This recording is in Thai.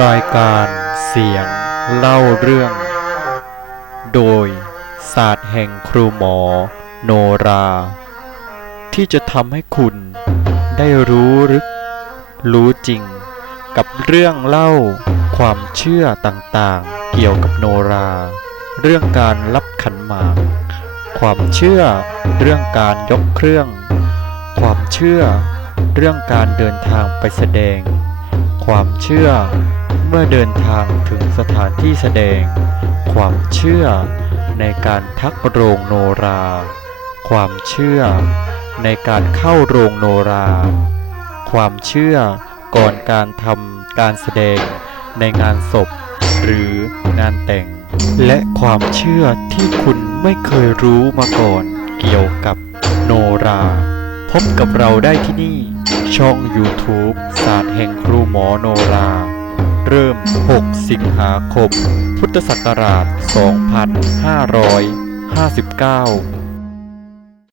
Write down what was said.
รายการเสียงเล่าเรื่อง โดยศาสตร์แห่งครูหมอโนรา ที่จะทำให้คุณได้รู้ลึก รู้จริง กับเรื่องเล่าความเชื่อต่างๆ เกี่ยวกับโนรา เรื่องการรับขันหมาก ความเชื่อเรื่องการยกเครื่อง ความเชื่อเรื่องการเดินทางไปแสดง ความเชื่อ เมื่อเดินทางถึงสถานที่แสดง ความเชื่อในการทักโรงโนรา ความเชื่อในการเข้าโรงโนรา ความเชื่อก่อนการทำการแสดงในงานศพ หรืองานแต่ง และความเชื่อที่คุณไม่เคยรู้มาก่อนเกี่ยวกับโนรา บกับเราได้ที่นี่ ช่อง YouTube ศาสตร์แห่งครูหมอโนรา เริ่ม 6 สิงหาคม พุทธศักราช 2559